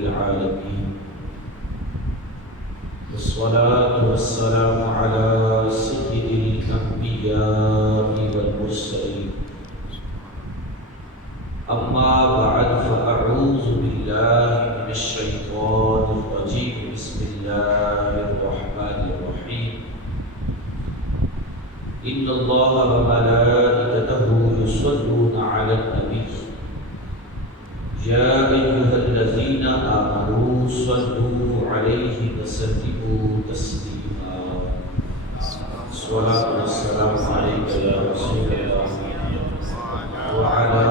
للعالمين والصلاة والسلام على سيد الأنبياء والمرسلين أما بعد فأعوذ بالله من الشيطان الرجيم بسم الله الرحمن الرحيم إن الله وملائكته يصلون على النبي يا أيها الذين آمنوا صلوا عليه وسلموا تسليما الصلاة والسلام عليك يا رسول الله وعلى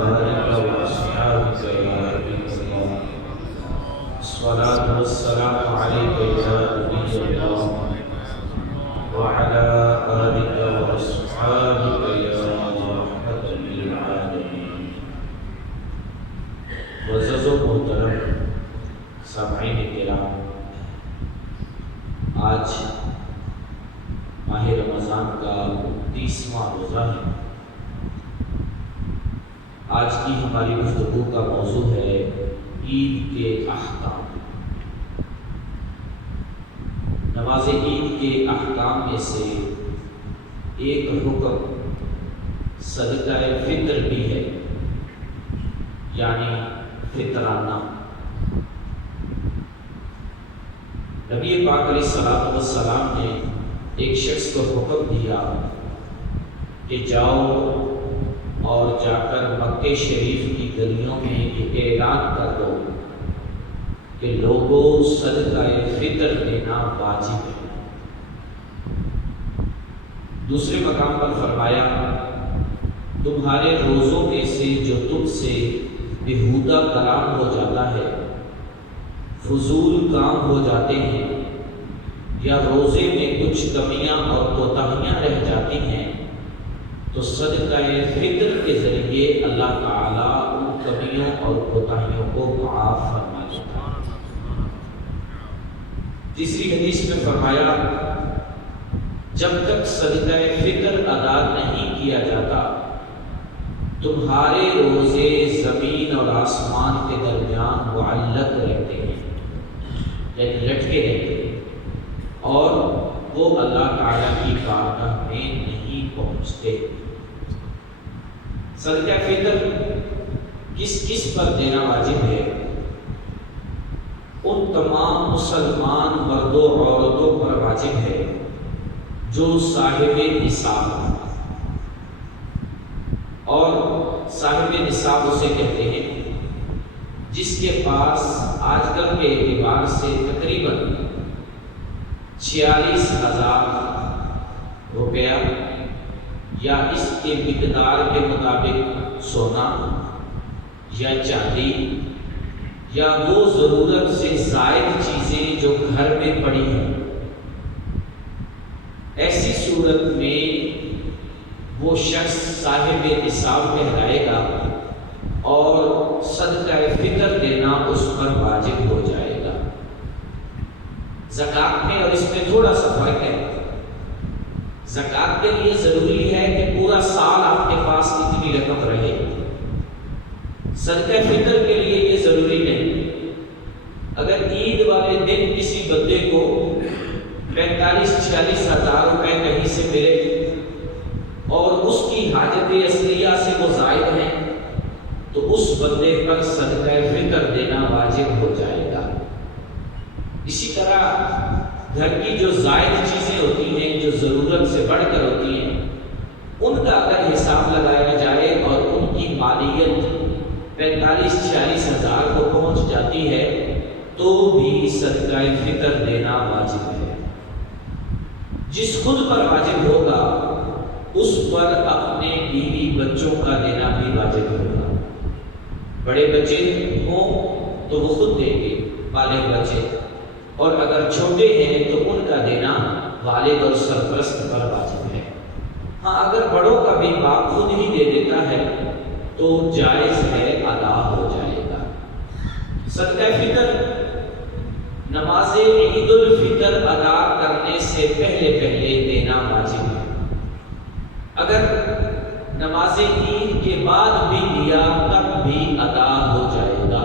آلك وأصحابك يا نبي الله الصلاة والسلام عليك يا نبي الله وعلى آلك وأصحابك يا رحمة للعالمين معزز و محترم سامعین کرام، آج ماہ رمضان کا 30واں روزہ ہے۔ آج کی ہماری گفتگو کا موضوع ہے عید کے احکام۔ نماز عید کے احکام میں سے ایک حکم صدقہ فطر بھی ہے، یعنی فطرانہ۔ نبی پاک علیہ الصلوۃ والسلام نے ایک شخص کو حکم دیا کہ جاؤ اور جا کر مکہ شریف کی گلیوں میں یہ اعلان کر دو کہ لوگوں صدقہ فطر دینا واجب ہے۔ دوسرے مقام پر فرمایا تمہارے روزوں میں سے جو تم سے بیہودہ کلام ہو جاتا ہے، فضول کام ہو جاتے ہیں، یا روزے میں کچھ کمیاں اور کوتاہیاں رہ جاتی ہیں، تو صدقہ فطر کے ذریعے اللہ تعالیٰ ان کمیوں اور کوتاہیوں کو معاف فرما دیتا ہے۔ تیسری حدیث میں فرمایا جب تک صدقہ فطر ادا نہیں کیا جاتا تمہارے روزے زمین اور آسمان کے درمیان معلق رہتے ہیں، یعنی لٹکے رہتے ہیں، اور وہ اللہ تعالیٰ کی بارگاہ میں نہیں پہنچتے۔ صدقہ فطر کس کس پر دینا واجب ہے؟ ان تمام مسلمان مرد و عورتوں پر واجب ہے جو صاحب نصاب ہیں، اور صاحب نصاب اسے کہتے ہیں جس کے پاس آج کل کے اعتبار سے تقریباً 46,000 روپیہ یا اس کے مقدار کے مطابق سونا یا چاندی یا وہ ضرورت سے زائد چیزیں جو گھر میں پڑی ہیں، ایسی صورت میں وہ شخص صاحب نصاب کہلائے گا اور صدقہ فطر دینا اس پر واجب ہو جائے گا۔ زکوٰۃ میں اور اس میں تھوڑا سا فرق ہے۔ زکوٰۃ کے لیے ضروری ہے کہ پورا سال آپ کے پاس اتنی رقم رہے، صدقہ فطر کے لیے یہ ضروری نہیں۔ اگر عید والے دن کسی بندے کو 45-46 ہزار روپے کہیں سے ملے اور اس کی حاجت اصلیہ سے وہ زائد ہیں، تو اس بندے پر صدقہ فطر دینا واجب ہو جائے گا۔ اسی طرح گھر کی جو زائد چیزیں ہوتی ہیں، جو ضرورت سے بڑھ کر ہوتی ہیں، ان کا اگر حساب لگایا جائے اور ان کی مالیت 45-46 ہزار کو پہنچ جاتی ہے تو بھی صدقہ فطر دینا واجب ہے۔ جس خود پر واجب ہوگا اس پر اپنے بیوی بچوں کا دینا بھی واجب ہوگا۔ بڑے بچے ہوں تو وہ خود دیں گے، بالغ بچے، اور اگر چھوٹے ہیں تو ان کا دینا والد اور سرپرست پر واجب ہے۔ ہاں، اگر بڑوں کا بھی باپ خود ہی دے دیتا ہے تو جائز ہے، ادا ہو جائے گا۔ صدقہ فطر نماز عید الفطر ادا کرنے سے پہلے دینا واجب ہے۔ اگر نماز عید کے بعد بھی دیا تب بھی ادا ہو جائے گا،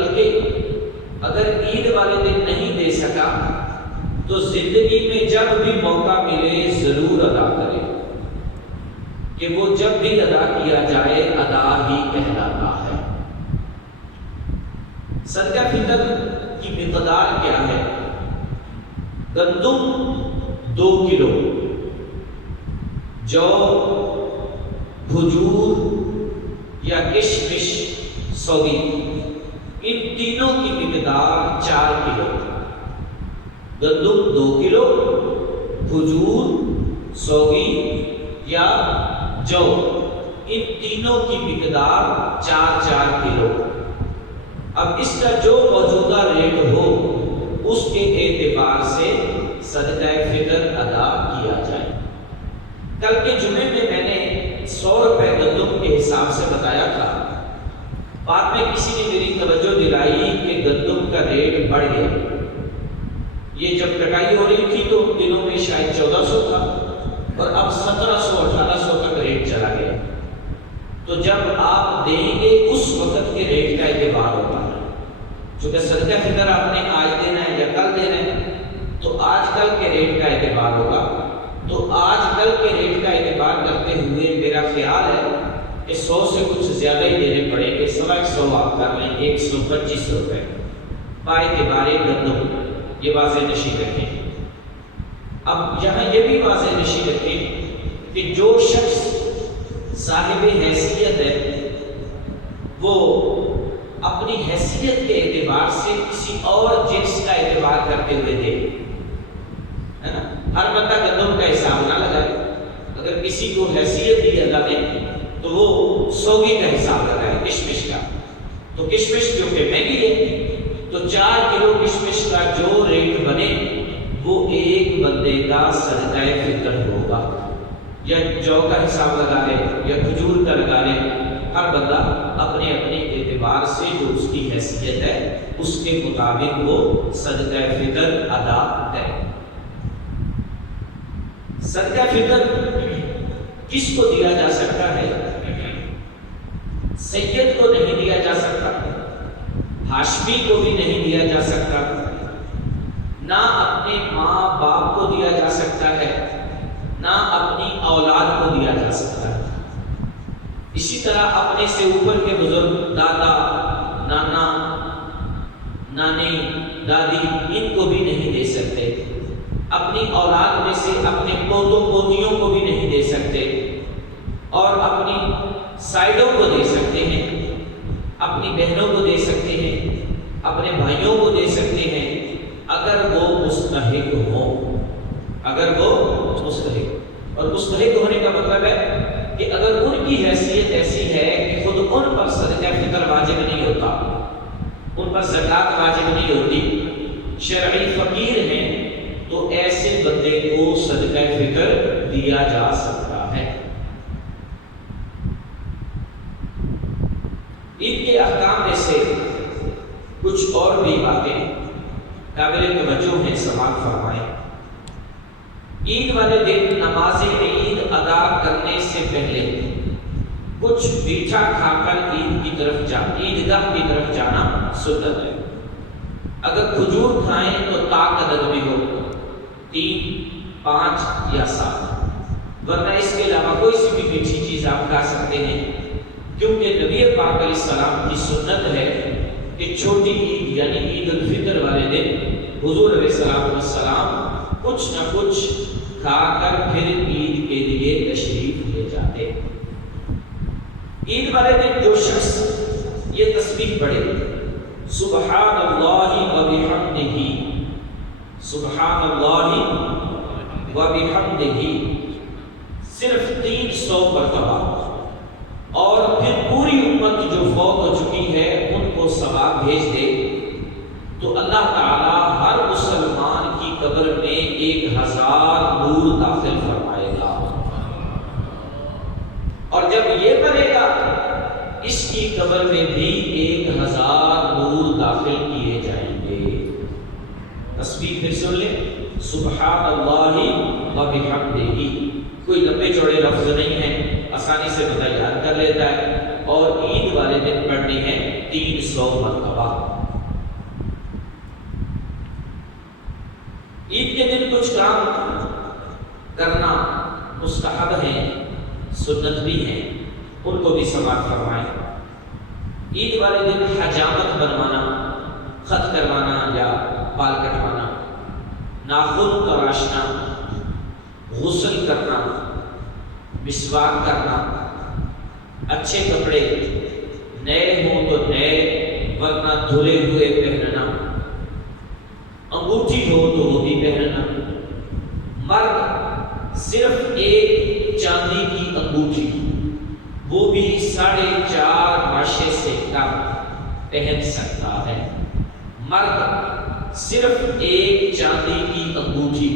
بلکہ اگر عید والے دن نہیں دے سکا تو زندگی میں جب بھی موقع ملے ضرور ادا کرے، کہ وہ جب بھی ادا کیا جائے ادا ہی کہلاتا ہے۔ صدقہ فطر کی مقدار کیا ہے؟ گندم 2 کلو، جو، کھجور یا کشمش سوگی، ان تینوں کی مقدار 4 کلو۔ گندم 2 کلو، کھجور، سوگی یا جو، ان تینوں کی مقدار 4 کلو۔ اب اس کا جو موجودہ ریٹ ہو اس کے اعتبار سے صدقہ فطر ادا کیا جائے۔ کل کے جمعے میں نے 100 روپے گندم کے حساب سے بتایا تھا، بعد میں کسی نے میری توجہ دلائی کہ گندم کا ریٹ بڑھ گیا۔ یہ جب کٹائی ہو رہی تھی تو ان دنوں میں شاید 1400 تھا اور اب 1700-1800 تک ریٹ چلا گیا۔ تو جب آپ دیں گے اس وقت کے ریٹ کا اعتبار ہوتا ہے، چونکہ صدقہ فطر آپ نے آج دینا ہے یا کل دینا ہے تو آج کل کے ریٹ کا اعتبار ہوگا۔ تو آج کل کے ریٹ کا اعتبار کرتے ہوئے میرا خیال ہے کہ 100 سے کچھ زیادہ ہی دینے پڑیں گے، 125 آپ کر لیں، 125 روپے پائے کے بارے گندم، یہ واضح نشین رکھیں۔ اب یہاں یہ بھی واضح نشین رکھیں کہ جو شخص صاحب حیثیت ہے وہ اپنی حیثیت کے اعتبار سے کسی اور جنس کا اعتبار کرتے ہوئے دے، ہے نا؟ ہر بندہ گندم کا حساب نہ لگائے، اگر کسی کو حیثیت دی اللہ نے تو وہ سوگی کا حساب لگائے، کشمش کا۔ تو کشمش جو کہ مہنگی ہے تو 4 کلو کشمش کا جو ریٹ بنے وہ ایک بندے کا صدقہ فطر ہوگا، یا جو کا حساب لگا لے یا کھجور کا لگا لے، ہر بندہ اپنے اپنے اعتبار سے جو اس کی حیثیت ہے اس کے مطابق وہ صدقہ فطر ادا کرے۔ صدقہ فطر کس کو دیا جا سکتا ہے؟ سید کو نہیں دیا جا سکتا، ہاشمی کو بھی نہیں دیا جا سکتا، نہ اپنے ماں باپ کو دیا جا سکتا ہے، نہ اپنی اولاد کو دیا جا سکتا ہے۔ اسی طرح اپنے سے اوپر کے بزرگ، دادا، نانا، نانی، دادی، ان کو بھی نہیں دے سکتے۔ اپنی اولاد میں سے اپنے پوتوں پوتیوں کو بھی نہیں دے سکتے، اور اپنی سائیڈوں کو دے سکتے ہیں، اپنی بہنوں کو دے سکتے ہیں، اپنے بھائیوں کو دے سکتے ہیں اگر وہ مستحق ہوں، اگر وہ مستحق۔ اور مستحق ہونے کا مطلب ہے کہ اگر ان کی حیثیت ایسی ہے کہ خود ان پر صدقہ فطر واجب نہیں ہوتا، ان پر زکوٰۃ واجب نہیں ہوتی، شرعی فقیر ہیں، تو ایسے بندے کو صدقہ فطر دیا جا سکتا ہے۔ ان کے احکام میں سے کچھ اور بھی باتیں قابل توجہ ہیں، سماعت فرمائیں۔ عید والے دن نماز عید ادا کرنے سے پہلے کچھ میٹھا کھا کر عیدگاہ کی طرف جانا سنت ہے۔ اگر کھجور کھائیں تو طاق عدد میں ہو، 3، 5 یا 7، ورنہ اس کے علاوہ کوئی سی بھی میٹھی چیز آپ کھا سکتے ہیں، کیونکہ نبی پاک علیہ السلام کی سنت ہے کہ چھوٹی عید یعنی عید الفطر والے دن حضور علیہ السلام کچھ نہ کچھ کھا کر پھر عید کے لیے تشریف لے جاتے۔ عید والے دن جو شخص یہ تسبیح پڑھے، سبحان اللہ و بحمدہ، سبحان اللہ و بحمدہ، صرف 300 مرتبہ، اور پھر پوری امت جو فوت ہو چکی ہے ان کو ثواب بھیج دے، تو اللہ تعالی ہر مسلمان کی قبر میں 1000 نور داخل فرمائے گا، اور جب یہ مرے گا اس کی قبر میں بھی 1000 نور داخل کیے جائیں گے۔ تسبیح پھر سن لیں، سبحان اللہ و بحمدہ، کوئی لمبے چوڑے لفظ نہیں ہیں، آسانی سے بندہ یاد کر لیتا ہے، اور عید والے دن پڑھنی ہے 300 مرتبہ۔ عید کے دن کچھ کام کرنا مستحب ہے، سنت بھی ہے، ان کو بھی سماعت فرمائیں۔ عید والے دن حجامت بنوانا، خط کروانا یا بال کٹوانا، ناخن تراشنا، غسل کرنا، مسواک کرنا، اچھے کپڑے نئے ہوں تو نئے ورنہ دھلے ہوئے پہننا، انگوٹھی ہو تو وہ بھی پہننا۔ مرد صرف ایک چاندی کی انگوٹھی، وہ بھی 4.5 ماشے سے کم پہن سکتا ہے۔ مرد صرف ایک چاندی کی انگوٹھی،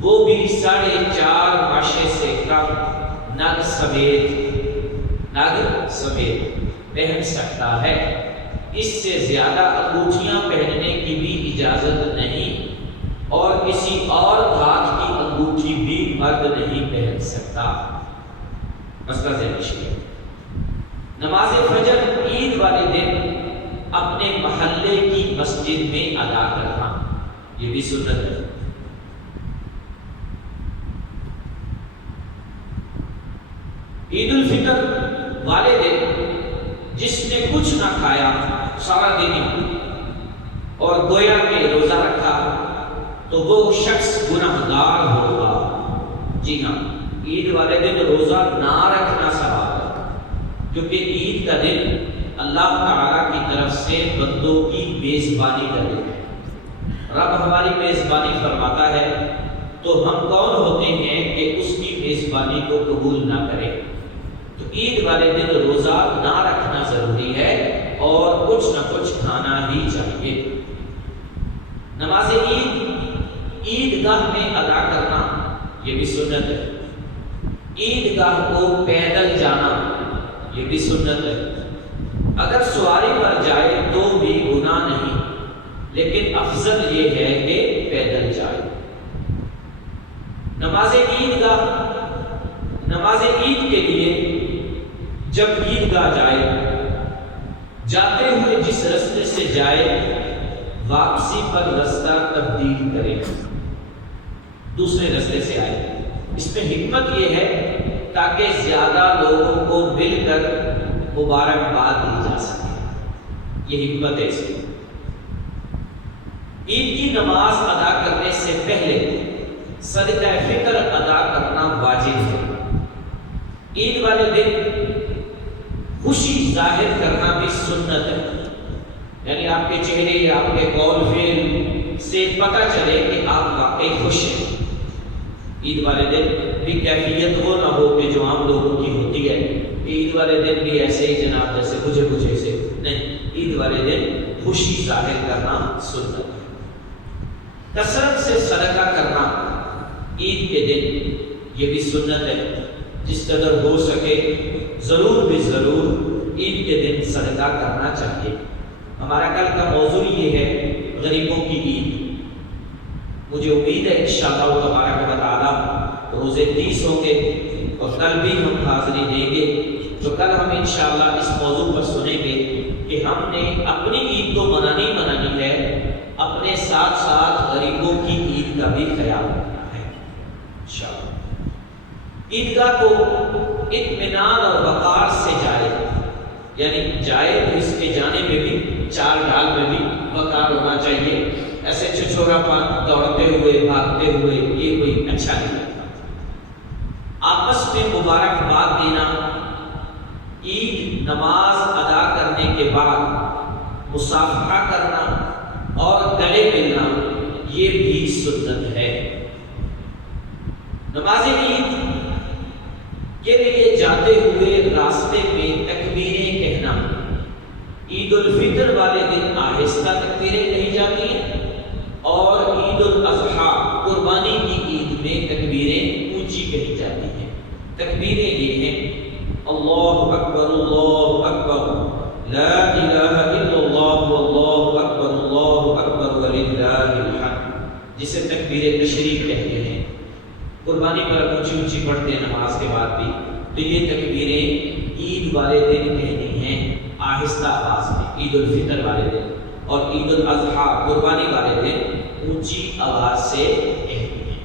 وہ بھی 4.5 ماشے سے کم نگ سمیت پہن سکتا ہے۔ اس سے زیادہ انگوٹھیاں پہننے کی بھی اجازت نہیں، اور کسی اور دھات کی انگوٹھی بھی مرد نہیں پہن سکتا۔ مسئلہ ذہن ہے۔ نماز فجر عید والے دن اپنے محلے کی مسجد میں ادا کرنا، یہ بھی سنت ہے۔ عید الفطر والے دن جس نے کچھ نہ کھایا سارا دن اور گویا کہ روزہ رکھا تو وہ شخص گنہگار ہوگا۔ جی ہاں، عید والے دن روزہ نہ رکھنا ثواب ہے، کیونکہ عید کا دن اللہ تعالیٰ کی طرف سے بندوں کی میزبانی کا دن ہے۔ رب ہماری میزبانی فرماتا ہے تو ہم کون ہوتے ہیں کہ اس کی میزبانی کو قبول نہ کریں؟ تو عید والے دن روزہ نہ رکھنا ضروری ہے اور کچھ نہ کچھ کھانا ہی چاہیے۔ نماز عید گاہ میں ادا کرنا، یہ بھی سنت ہے۔ عید گاہ کو پیدل جانا، یہ بھی سنت ہے۔ اگر سواری پر جائے تو بھی گناہ نہیں، لیکن افضل یہ ہے کہ پیدل جائے۔ نماز عید کے لیے جب عید گاہ جائے، جاتے ہوئے جس رستے سے جائے واپسی پر رستہ تبدیل کرے، دوسرے رستے سے آئے۔ اس میں حکمت یہ ہے تاکہ زیادہ لوگوں کو مل کر مبارکباد دی جا سکے، یہ حکمت ہے اس کی۔ عید کی نماز ادا کرنے سے پہلے صدقہ فطر ادا کرنا واجب ہے۔ عید والے دن خوشی ظاہر کرنا بھی سنت ہے، یعنی آپ کے چہرے یا آپ کے قول فعل سے پتہ چلے کہ آپ واقعی خوش ہیں۔ عید والے دن بھی کیفیت وہ نہ ہو کہ جو عام لوگوں کی ہوتی ہے، عید والے دن بھی ایسے ہی جناب جیسے بجھے سے نہیں، عید والے دن خوشی ظاہر کرنا سنت ہے۔ کثرت سے صدقہ کرنا عید کے دن، یہ بھی سنت ہے۔ جس قدر ہو سکے ضرور عید کے دن صدقہ کرنا چاہیے۔ ہمارا کل کا موضوع یہ ہے غریبوں کی عید۔ مجھے امید ہے انشاءاللہ تبارک و تعالی روزے 30 ہوں گے اور کل بھی ہم حاضری دیں گے، تو کل ہم انشاءاللہ اس موضوع پر سنیں گے کہ ہم نے اپنی عید تو منانی ہے، اپنے ساتھ ساتھ غریبوں کی عید کا بھی خیال رکھنا ہے انشاءاللہ۔ عیدگاہ کو اطمینان اور وقار سے جائے، یعنی جائے تو اس کے جانے میں بھی چال ڈال میں بھی وقار ہونا چاہیے۔ ایسے چھچورا پان دوڑتے ہوئے بھاگتے ہوئے یہ کوئی اچھا نہیں لگتا۔ آپس میں مبارکباد دینا، عید نماز ادا کرنے کے بعد مصافحہ کرنا اور گلے ملنا، یہ بھی سنت ہے۔ نماز عید کے لیے جاتے ہوئے راستے میں تکبیریں کہنا، عید الفطر والے دن آہستہ تکبیریں کہی جاتی ہیں اور عید الاضحیٰ قربانی کی عید میں تکبیریں اونچی کہی جاتی ہیں۔ تکبیریں یہ ہیں: اللہ اکبر لا الہ الا اللہ واللہ اکبر وللہ الحمد، جسے تکبیر تشریق کہتے ہیں۔ قربانی پر اونچی پڑھتے ہیں نماز کے بعد بھی، تو یہ تکبیریں عید والے دن کہنی ہیں، آہستہ آواز میں عید الفطر والے دن اور عید الاضحیٰ قربانی والے دن اونچی آواز سے کہتی ہیں۔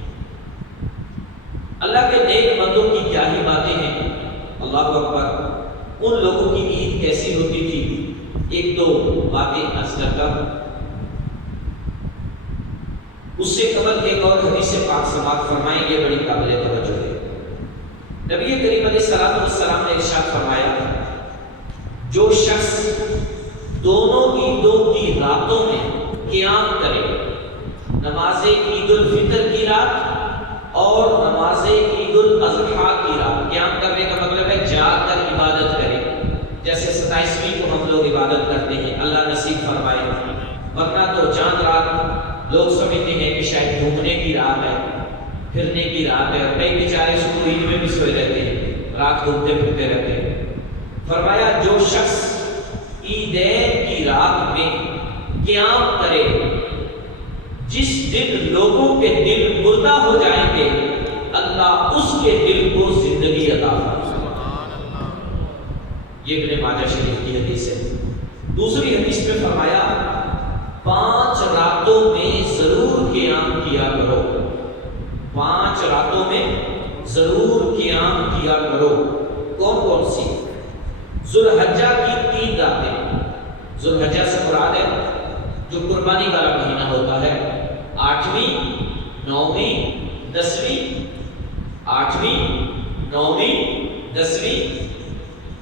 اللہ کے نیک بندوں کی کیا ہی باتیں ہیں، اللہ اکبر۔ ان لوگوں کی عید کیسی ہوتی تھی، ایک دو باتیں عرض کرتا ہوں۔ اس سے قبل ایک اور حدیث پاک سماعت فرمائیں، یہ بڑی قابل توجہ ہے۔ نبی کریم علیہ الصلوۃ والسلام نے ارشاد فرمایا، جو شخص دونوں عیدوں کی راتوں میں قیام کرے، نماز عید الفطر کی رات اور نماز عید الاضحیٰ کی رات، قیام کرنے کا مطلب ہے جاگ کر عبادت کرے، جیسے 27ویں کو ہم لوگ عبادت کرتے ہیں، اللہ نصیب فرمائے۔ ورنہ تو چاند رات لوگ سمجھتے ہیں کہ شاید گھومنے کی رات ہے، پھرنے کی رات ہے، اور کئی بیچارے صبح عید میں بھی سوئے رہتے ہیں، رات گھومتے پھرتے رہتے ہیں۔ فرمایا جو شخص عیدین کی رات میں قیام کرے، جس دن لوگوں کے دل مردہ ہو جائیں گے، اللہ اس کے دل کو زندگی عطا فرمائے۔ یہ ابن ماجہ شریف کی حدیث ہے۔ دوسری حدیث میں فرمایا 5 راتوں میں ضرور قیام کیا کرو، 5 راتوں میں ضرور قیام کیا کرو۔ کون کون سی؟ ذوالحجہ کی 3 راتیں، ذوالحجہ سے مراد ہے جو قربانی والا مہینہ ہوتا ہے، 8ویں 9ویں 10ویں، 8ویں 9ویں 10ویں،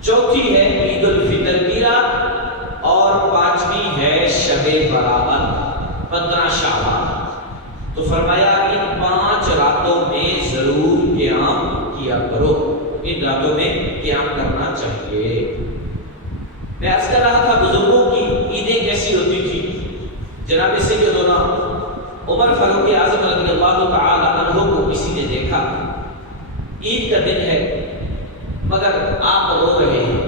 چوتھی ہے عید الفطر کی رات اور 5ویں ہے شب برات 15 شعبان۔ تو فرمایا ان 5 راتوں میں ضرور قیام کیا کرو، ان راتوں میں قیام کرنا چاہیے۔ میں عرض کر رہا تھا بزرگوں کی عیدیں کیسی ہوتی تھی۔ جناب سیدنا عمر فاروق اعظم رضی اللہ تعالی عنہ کو کسی نے دیکھا، عید کا دن ہے مگر آپ رو رہے ہیں۔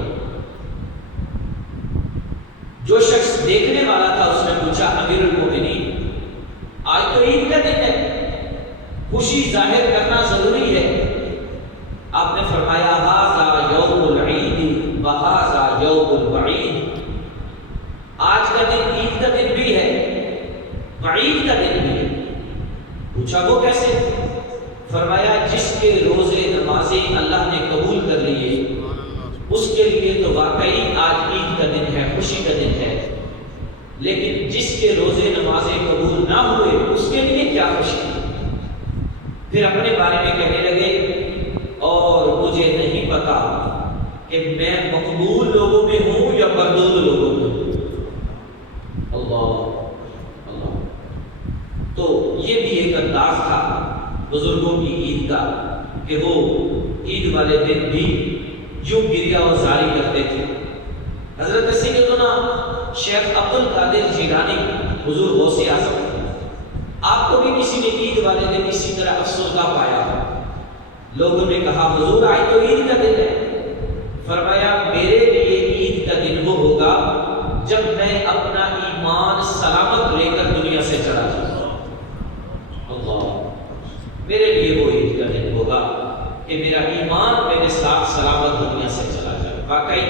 جو شخص دیکھنے والا تھا اس نے پوچھا، امیر المومنین آج تو عید کا دن ہے، خوشی ظاہر کرنا ضروری ہے۔ آپ نے فرمایا ھذا یوم العید وھذا یوم الوعید، آج کا دن عید کا دن بھی ہے، وعید کا دن بھی ہے۔ پوچھا وہ کیسے؟ فرمایا جس کے روزے نمازیں اللہ نے قبول کر لیے اس کے لیے تو واقعی آج عید کا دن ہے، خوشی کا دن ہے، لیکن جس کے روزے نمازیں قبول نہ ہوئے اس کے لیے کیا خوشی۔ پھر اپنے بارے میں کہنے لگے، اور مجھے نہیں پتا کہ میں مقبول لوگوں میں ہوں یا مردود لوگوں میں ہوں۔ اللہ اللہ۔ تو یہ بھی ایک انداز تھا بزرگوں کی عید کا کہ وہ عید والے دن بھی یوں گریہ و زاری کرتے تھے۔ حضرت سیدنا شیخ عبد القادر جیلانی حضور غوث اعظم، آپ کو بھی کسی نے عید والے دن اسی طرح افسردہ پایا، لوگوں نے کہا حضور آج تو عید کا دن ہے۔ فرمایا میرے لیے عید کا دن وہ ہوگا جب میں اپنا ایمان سلامت لے کر دنیا سے چلا جاؤں۔ اللہ، میرے لیے وہ عید کا دن ہوگا کہ میرا ایمان میرے ساتھ سلامت دنیا سے چلا جائے۔ واقعی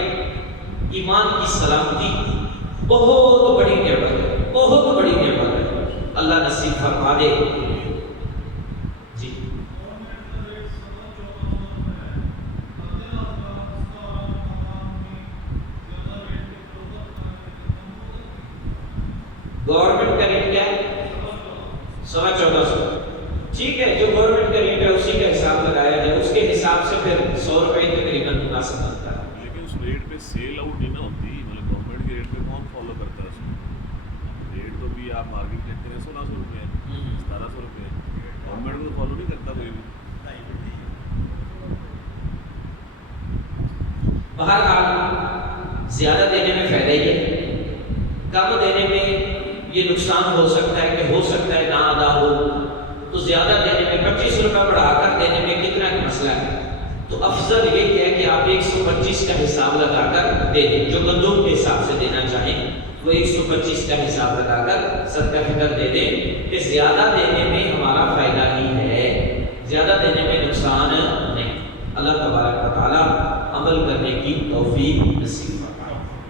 ایمان کی سلامتی بہت بڑی نعمت ہے، بہت بڑی نعمت ہے، اللہ نصیب فرما دے۔ جی گورنمنٹ کا ریٹ کیا ہے؟ 1450۔ ٹھیک ہے، جو گورنمنٹ کا ریٹ ہے اسی کا حساب لگایا جائے، اس کے حساب سے پھر 100 روپے تقریباً مناسب ہوتا ہے۔ لیکن اس ریٹ پہ سیل آؤٹ نہیں نہ ہوتی، مطلب گورنمنٹ کے ریٹ پہ کون فالو کرتا ہے اس کو؟ ریٹ تو بھی آپ مارکیٹ دیکھتے ہیں 1600 روپے ہے، 1700 روپے ہے، گورنمنٹ کو فالو نہیں کرتا کوئی بھی۔ بہرحال زیادہ دینے میں فائدہ ہی ہے، کم دینے میں یہ نقصان ہو سکتا ہے کہ ہو سکتا ہے نہ ادا ہو، تو زیادہ دینے میں 25 روپے بڑھا کر دینے میں کتنا مسئلہ ہے۔ تو افضل یہ ہے کہ آپ 125 کا حساب لگا کر دے دیں، جو گندم کے حساب سے دینا چاہیں وہ 125 کا حساب لگا کر صدقہ فطر دے دیں، کہ زیادہ دینے میں ہمارا فائدہ ہی ہے، زیادہ دینے میں نقصان نہیں۔ اللہ تبارک و تعالی عمل کرنے کی توفیق نصیب